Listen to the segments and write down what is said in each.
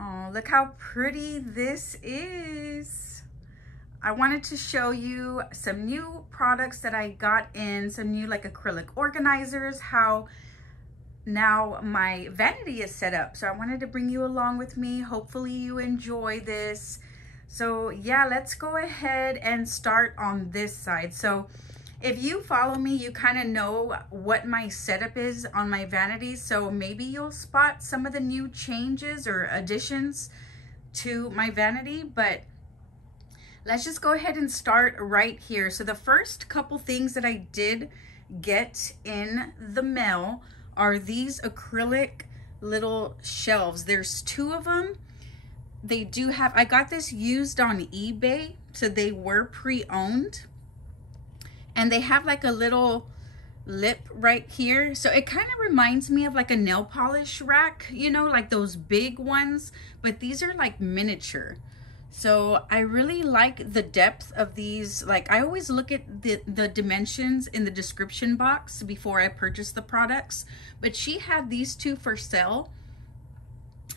Oh, look how pretty this is. I wanted to show you some new products that I got in, some new like acrylic organizers, how now my vanity is set up. So I wanted to bring you along with me. Hopefully you enjoy this. So yeah, let's go ahead and start on this side. So if you follow me, you kind of know what my setup is on my vanities. So maybe you'll spot some of the new changes or additions to my vanity, but let's just go ahead and start right here. So the first couple things that I did get in the mail are these acrylic little shelves. There's 2 of them. They do have, I got this used on eBay, so they were pre-owned. And they have like a little lip right here. So it kind of reminds me of like a nail polish rack, you know, like those big ones, but these are like miniature. So I really like the depth of these. Like I always look at the dimensions in the description box before I purchase the products, but she had these 2 for sale.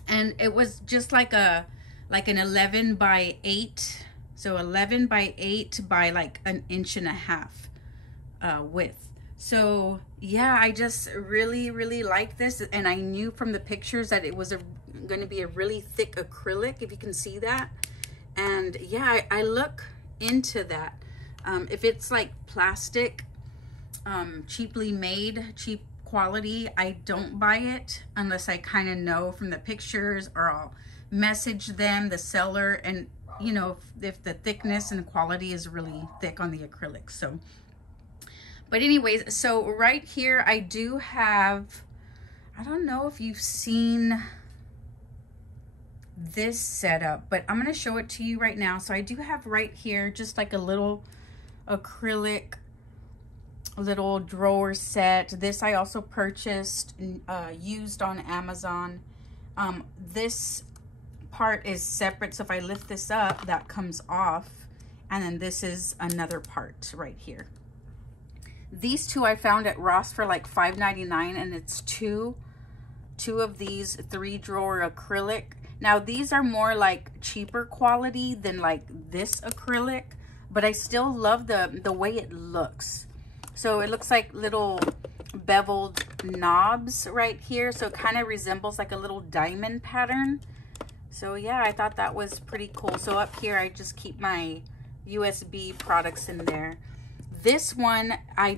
And it was just like an 11 by 8. So 11 by 8 by like 1.5 inches width. So yeah, I just really like this. And I knew from the pictures that it was going to be a really thick acrylic, if you can see that. And yeah, I look into that. If it's like plastic, cheaply made, cheap quality, I don't buy it unless I kind of know from the pictures, or I'll message them, the seller, and you know, if the thickness and quality is really thick on the acrylic. So, but anyways, so right here I do have, I don't know if you've seen this setup, but I'm going to show it to you right now. So I do have right here just like a little acrylic little drawer set. This I also purchased used on Amazon. This part is separate, so if I lift this up, that comes off, and then this is another part right here. These 2 I found at Ross for like $5.99, and it's two of these 3-drawer acrylic. Now these are more like cheaper quality than like this acrylic, but I still love the way it looks. So it looks like little beveled knobs right here. So it kind of resembles like a little diamond pattern. So yeah, I thought that was pretty cool. So up here, I just keep my USB products in there. This one, I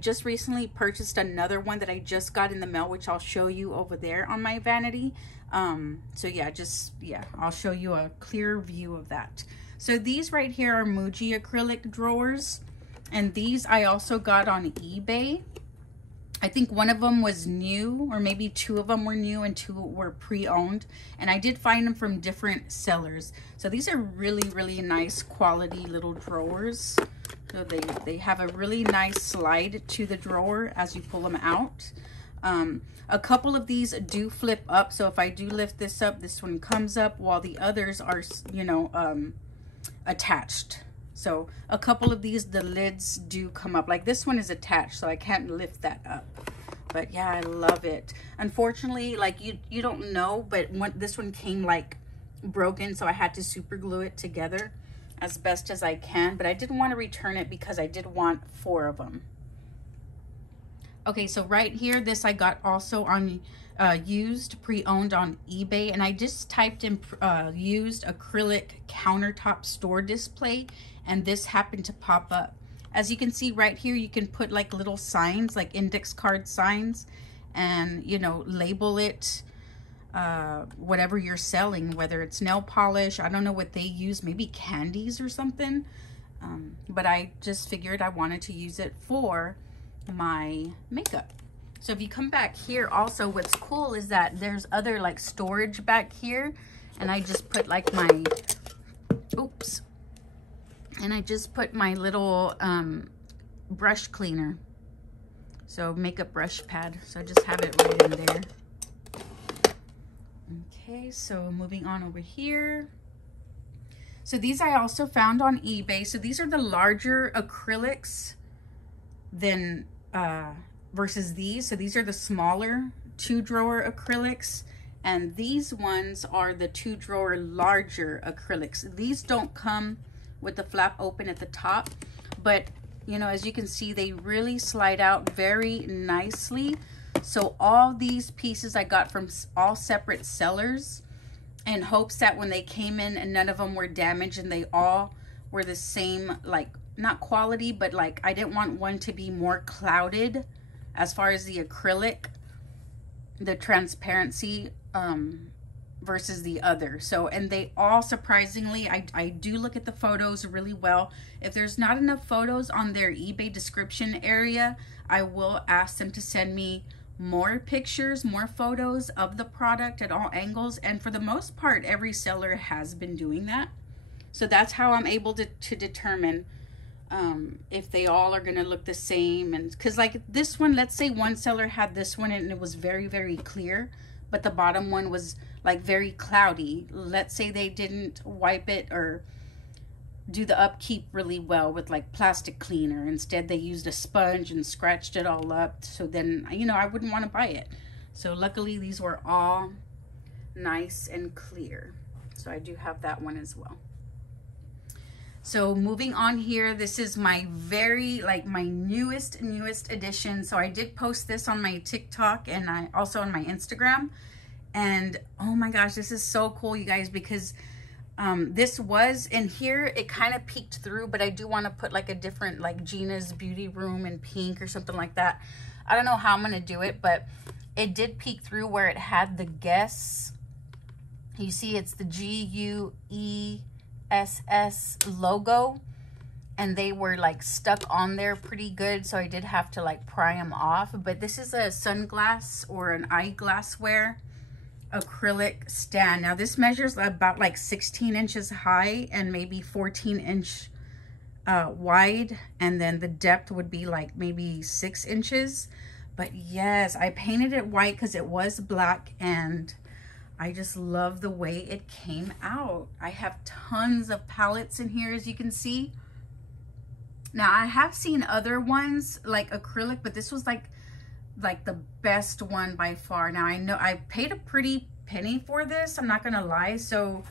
just recently purchased another one that I just got in the mail, which I'll show you over there on my vanity. So yeah, I'll show you a clear view of that. So these right here are Muji acrylic drawers. And these I also got on eBay. I think one of them was new, or maybe 2 of them were new and 2 were pre-owned. And I did find them from different sellers. So these are really nice quality little drawers. So they have a really nice slide to the drawer as you pull them out. A couple of these do flip up. So if I do lift this up, this one comes up, while the others are, you know, attached. So a couple of these, the lids do come up. Like this one is attached, so I can't lift that up. But yeah, I love it. Unfortunately, like you don't know, but this one came like broken, so I had to super glue it together as best as I can. But I didn't want to return it because I did want 4 of them. Okay, so right here, this I got also on used, pre-owned on eBay, and I just typed in used acrylic countertop store display, and this happened to pop up. As you can see right here, you can put like little signs, like index card signs, and you know, label it whatever you're selling, whether it's nail polish, I don't know what they use, maybe candies or something, but I just figured I wanted to use it for my makeup. So if you come back here, also what's cool is that there's other like storage back here, and I just put like my, oops, and I just put my little brush cleaner, so makeup brush pad, so I just have it right in there. Okay, so moving on over here. So these I also found on eBay. So these are the larger acrylics than versus these. So these are the smaller 2-drawer acrylics, And these ones are the 2-drawer larger acrylics. These don't come with the flap open at the top, but you know, as you can see, they really slide out very nicely. So all these pieces I got from all separate sellers in hopes that when they came in and none of them were damaged and they all were the same, like not quality, but like I didn't want one to be more clouded as far as the acrylic, the transparency versus the other. So, and they all, surprisingly, I do look at the photos really well. If there's not enough photos on their eBay description area, I will ask them to send me more pictures, more photos of the product at all angles. And for the most part, every seller has been doing that. So that's how I'm able to determine if they all are going to look the same. And because like this one, let's say one seller had this one and it was very, very clear, but the bottom one was like very cloudy. Let's say they didn't wipe it or do the upkeep really well with like plastic cleaner. Instead, they used a sponge and scratched it all up. So then, you know, I wouldn't want to buy it. So luckily, these were all nice and clear. So I do have that one as well. So moving on here, this is my very, like my newest edition. So I did post this on my TikTok and I also on my Instagram. And oh my gosh, this is so cool, you guys, because this was in here, it kind of peeked through, but I do want to put like a different, like Gina's beauty room in pink or something like that. I don't know how I'm going to do it, but it did peek through where it had the guess. You see, it's the GUESS logo, and they were like stuck on there pretty good. So I did have to like pry them off, but this is a sunglass or an eyeglassware acrylic stand. Now this measures about like 16 inches high and maybe 14-inch wide, and then the depth would be like maybe 6 inches. But yes, I painted it white because it was black, and I just love the way it came out. I have tons of palettes in here, as you can see. Now I have seen other ones like acrylic, but this was like the best one by far. Now I know I paid a pretty penny for this, I'm not gonna lie. So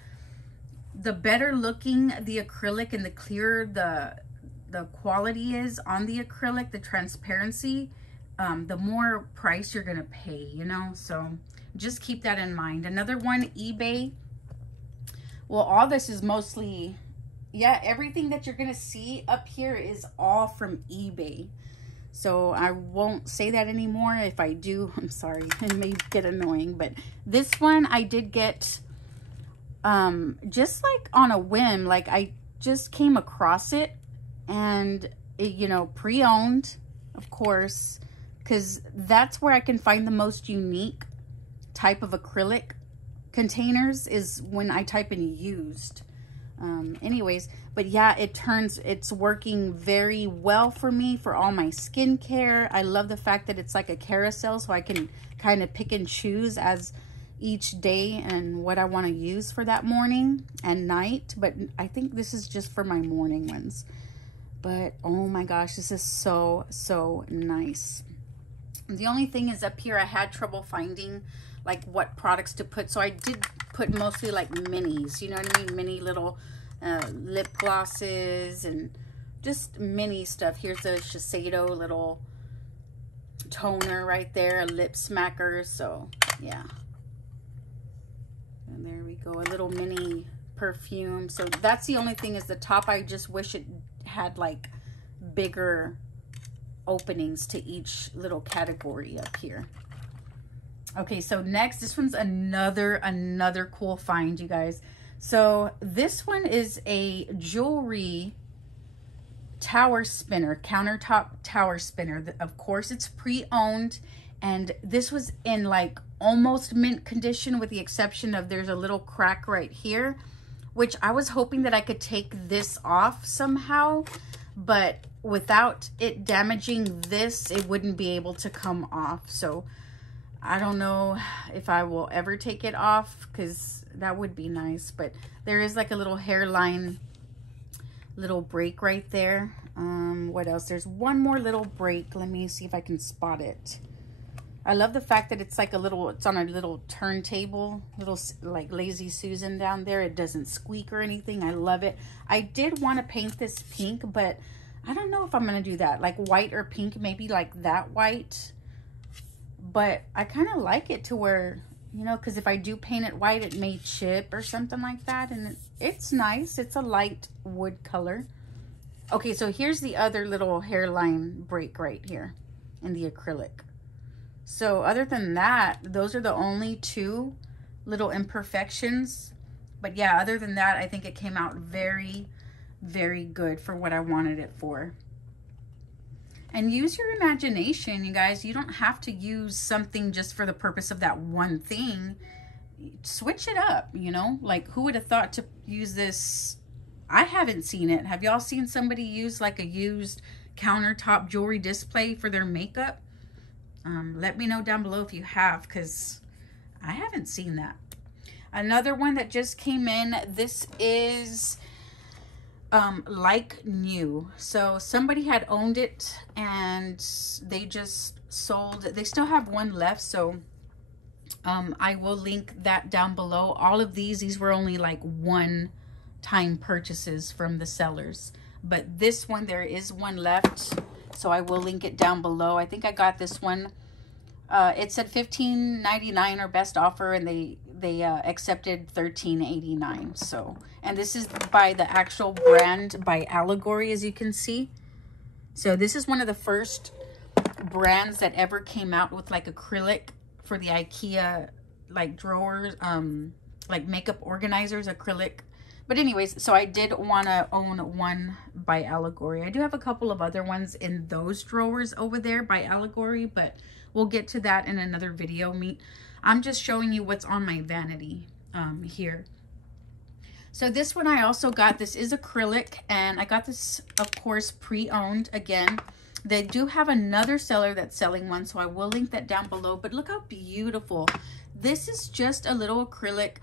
the better looking the acrylic and the clearer the quality is on the acrylic, the transparency, the more price you're gonna pay, you know. So just keep that in mind. Another one, eBay. Well, all this is mostly, yeah, everything that you're gonna see up here is all from eBay. So I won't say that anymore. If I do, I'm sorry, it may get annoying. But this one I did get just like on a whim. Like I just came across it, and it, you know, pre-owned, of course, because that's where I can find the most unique type of acrylic containers is when I type in used. Anyways, but yeah, it's working very well for me for all my skincare. I love the fact that it's like a carousel, so I can kind of pick and choose as each day and what I want to use for that morning and night. But I think this is just for my morning ones. But oh my gosh, this is so, so nice. The only thing is up here, I had trouble finding like what products to put. So I did put mostly like minis, you know what I mean? Mini little lip glosses and just mini stuff. Here's a Shiseido little toner right there, a lip smacker. So yeah. And there we go, a little mini perfume. So that's the only thing is the top. I just wish it had like bigger openings to each little category up here. Okay, so next, this one's another cool find, you guys. So this one is a jewelry tower spinner, countertop tower spinner. Of course, it's pre-owned, and this was in like almost mint condition with the exception of there's a little crack right here, which I was hoping that I could take this off somehow, but without it damaging this, it wouldn't be able to come off. So I don't know if I will ever take it off because that would be nice, but there is like a little hairline, little break right there. What else? There's one more little break. Let me see if I can spot it. I love the fact that it's like it's on a little turntable, little like LazySusan down there. It doesn't squeak or anything. I love it. I did want to paint this pink, but I don't know if I'm going to do that. Like white or pink, maybe like that white. But I kind of like it to where, you know, because if I do paint it white, it may chip or something like that. And it's nice. It's a light wood color. Okay, so here's the other little hairline break right here in the acrylic. So other than that, those are the only two little imperfections. But yeah, other than that, I think it came out very, very good for what I wanted it for. And use your imagination, you guys. You don't have to use something just for the purpose of that one thing. Switch it up, you know? Like, who would have thought to use this? I haven't seen it. Have y'all seen somebody use like a used countertop jewelry display for their makeup? Let me know down below if you have, because I haven't seen that. Another one that just came in, this is like new. So somebody had owned it and they just sold. They still have one left, so I will link that down below. All of these were only like one-time purchases from the sellers. But this one, there is one left. So I will link it down below. I think I got this one. It said $15.99 or best offer, and they accepted $13.89. So, and this is by the actual brand Byalegory, as you can see. So this is one of the first brands that ever came out with like acrylic for the IKEA like drawers, like makeup organizers, acrylic. But anyways, so I did want to own one Byalegory. I do have a couple of other ones in those drawers over there by Byalegory, but we'll get to that in another video. I'm just showing you what's on my vanity here. So this one I also got. This is acrylic, and I got this, of course, pre-owned again. They do have another seller that's selling one, so I will link that down below. But look how beautiful. This is just a little acrylic.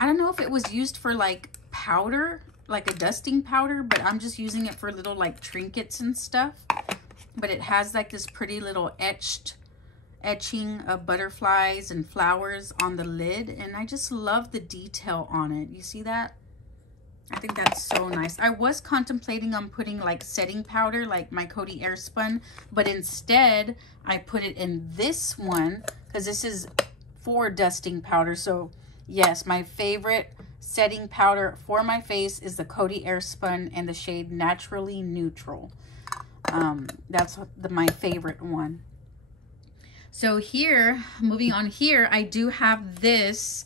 I don't know if it was used for like powder, like a dusting powder, but I'm just using it for little like trinkets and stuff. But it has like this pretty little etching of butterflies and flowers on the lid, and I just love the detail on it. You see that? I think that's so nice. I was contemplating on putting like setting powder, like my Coty Airspun, but instead I put it in this one because this is for dusting powder. So yes, my favorite setting powder for my face is the Coty Airspun in the shade Naturally Neutral. That's my favorite one. So here, moving on here, I do have this.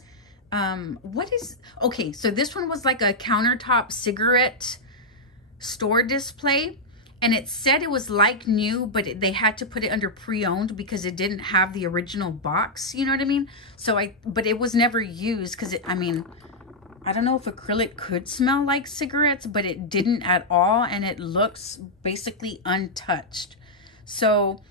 Okay, so this one was like a countertop cigarette store display, and it said it was like new, but they had to put it under pre-owned because it didn't have the original box, you know what I mean? So but it was never used because I mean, I don't know if acrylic could smell like cigarettes, but it didn't at all, and it looks basically untouched. So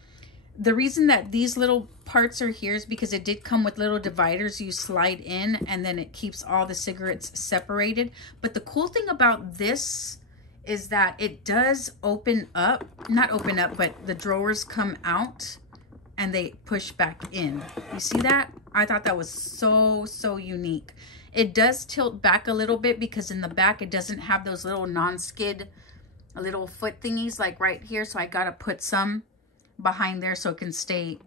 the reason that these little parts are here is because it did come with little dividers you slide in, and then it keeps all the cigarettes separated. But the cool thing about this is that it does open up, not open up, but the drawers come out and they push back in. You see that? I thought that was so, so unique. It does tilt back a little bit because in the back it doesn't have those little non-skid little foot thingies like right here. So I got to put some behind there so it can stay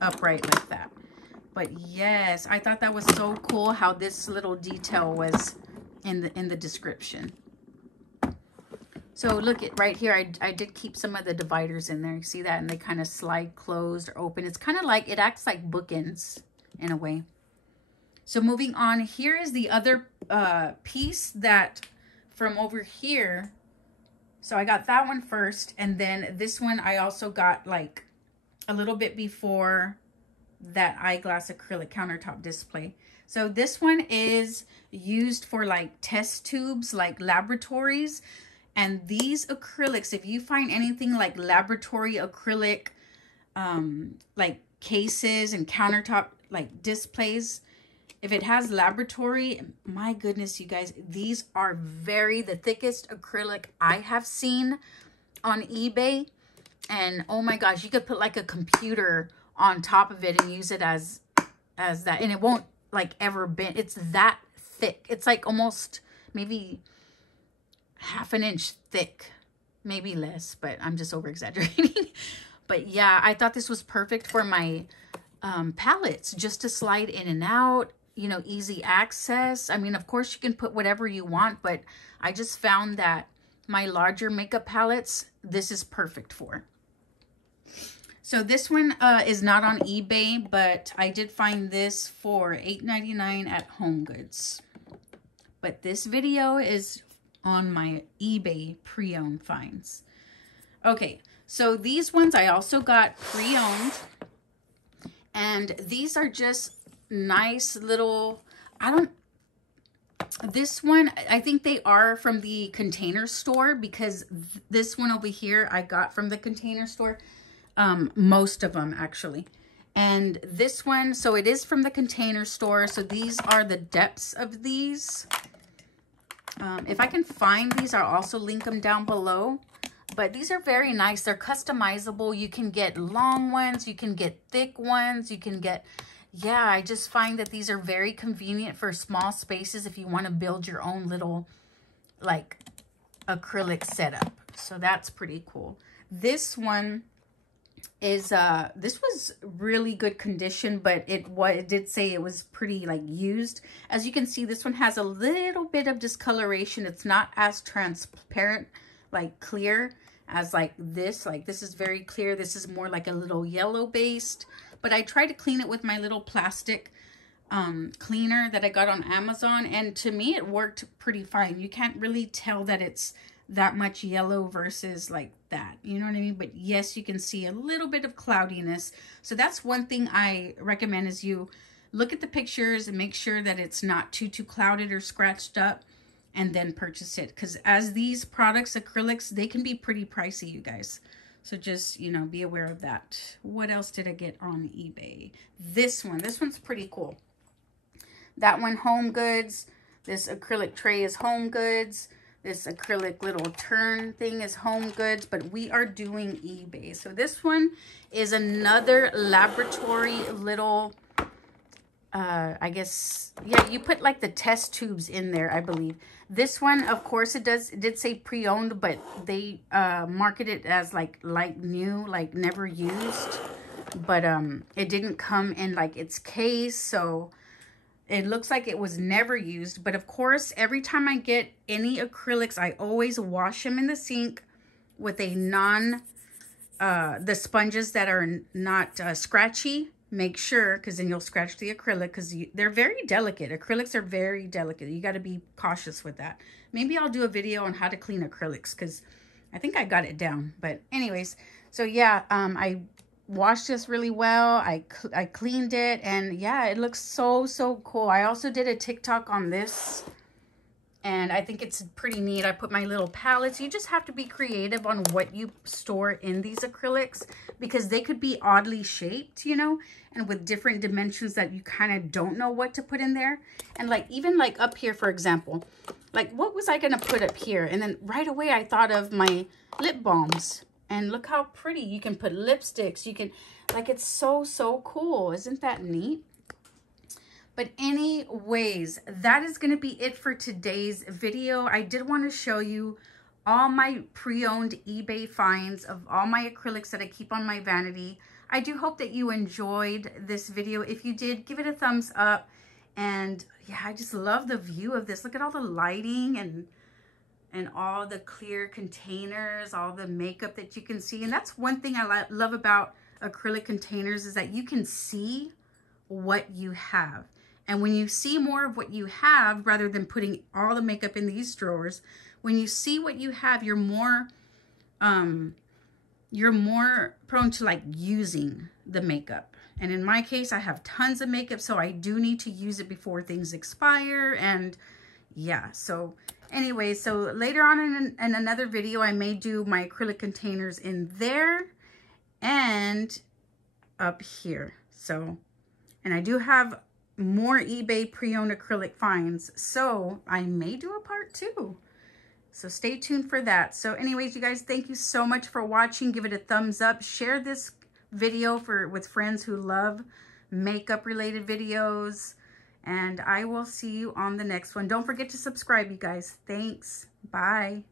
upright like that. But yes, I thought that was so cool how this little detail was in the description. So look at right here, I did keep some of the dividers in there. You see that? And they kind of slide closed or open. It's kind of like, it acts like bookends in a way. So moving on, here is the other piece that from over here. So I got that one first, and then this one I also got like a little bit before that eyeglass acrylic countertop display. So this one is used for like test tubes, like laboratories. And these acrylics, if you find anything like laboratory acrylic, like cases and countertop like displays, if it has laboratory, my goodness, you guys, these are the thickest acrylic I have seen on eBay. And oh my gosh, you could put like a computer on top of it and use it as that, and it won't like ever bend. It's that thick. It's like almost maybe half an inch thick, maybe less, but I'm just over exaggerating. But yeah, I thought this was perfect for my palettes, just to slide in and out, you know, easy access. I mean, of course you can put whatever you want, but I just found that my larger makeup palettes, this is perfect for. So this one is not on eBay, but I did find this for $8.99 at HomeGoods. But this video is on my eBay pre-owned finds. Okay, so these ones I also got pre-owned. And these are just nice little, this one, I think they are from the Container Store, because this one over here I got from the Container Store. Most of them actually. And this one, so it is from the Container Store. So these are the depths of these. If I can find these, I'll also link them down below. But these are very nice. They're customizable. You can get long ones. You can get thick ones. You can get, yeah, I just find that these are very convenient for small spaces if you want to build your own little, like, acrylic setup. So that's pretty cool. This one is, this was really good condition, but it did say it was pretty, like, used. As you can see, this one has a little bit of discoloration. It's not as transparent, like clear as like this is very clear. This is more like a little yellow based, but I tried to clean it with my little plastic cleaner that I got on Amazon, and to me it worked pretty fine. You can't really tell that it's that much yellow versus like that, you know what I mean? But yes, you can see a little bit of cloudiness. So that's one thing I recommend, is you look at the pictures and make sure that it's not too clouded or scratched up, and then purchase it. Because as these products, acrylics, they can be pretty pricey, you guys. So just, you know, be aware of that. What else did I get on eBay? This one's pretty cool. That one, HomeGoods. This acrylic tray is HomeGoods. This acrylic little turn thing is HomeGoods, but we are doing eBay. So this one is another laboratory little, I guess, yeah, you put like the test tubes in there, I believe. This one, of course, it did say pre-owned, but they market it as like new, like never used. But it didn't come in like its case, so it looks like it was never used. But of course, every time I get any acrylics, I always wash them in the sink with a the sponges that are not scratchy. Make sure, because then you'll scratch the acrylic, because they're very delicate. Acrylics are very delicate. You got to be cautious with that. Maybe I'll do a video on how to clean acrylics, because I think I got it down. But anyways, so yeah, I washed this really well. I cleaned it, and yeah, it looks so cool. I also did a TikTok on this, and I think it's pretty neat. I put my little palettes. You just have to be creative on what you store in these acrylics, because they could be oddly shaped, you know, and with different dimensions that you kind of don't know what to put in there. And like, even like up here, for example, like what was I going to put up here? And then right away I thought of my lip balms, and look how pretty. You can put lipsticks. You can, like, it's so cool. Isn't that neat? But anyways, that is going to be it for today's video. I did want to show you all my pre-owned eBay finds of all my acrylics that I keep on my vanity. I do hope that you enjoyed this video. If you did, give it a thumbs up. And yeah, I just love the view of this. Look at all the lighting and all the clear containers, all the makeup that you can see. And that's one thing I love about acrylic containers, is that you can see what you have. And when you see more of what you have, rather than putting all the makeup in these drawers, when you see what you have, you're more prone to like using the makeup. And in my case, I have tons of makeup, so I do need to use it before things expire. And yeah, so anyway, so later on in another video, I may do my acrylic containers in there and up here. So, and I do have more eBay pre-owned acrylic finds, so I may do a part 2. So stay tuned for that. So anyways, you guys, thank you so much for watching. Give it a thumbs up. Share this video with friends who love makeup related videos. And I will see you on the next one. Don't forget to subscribe, you guys. Thanks. Bye.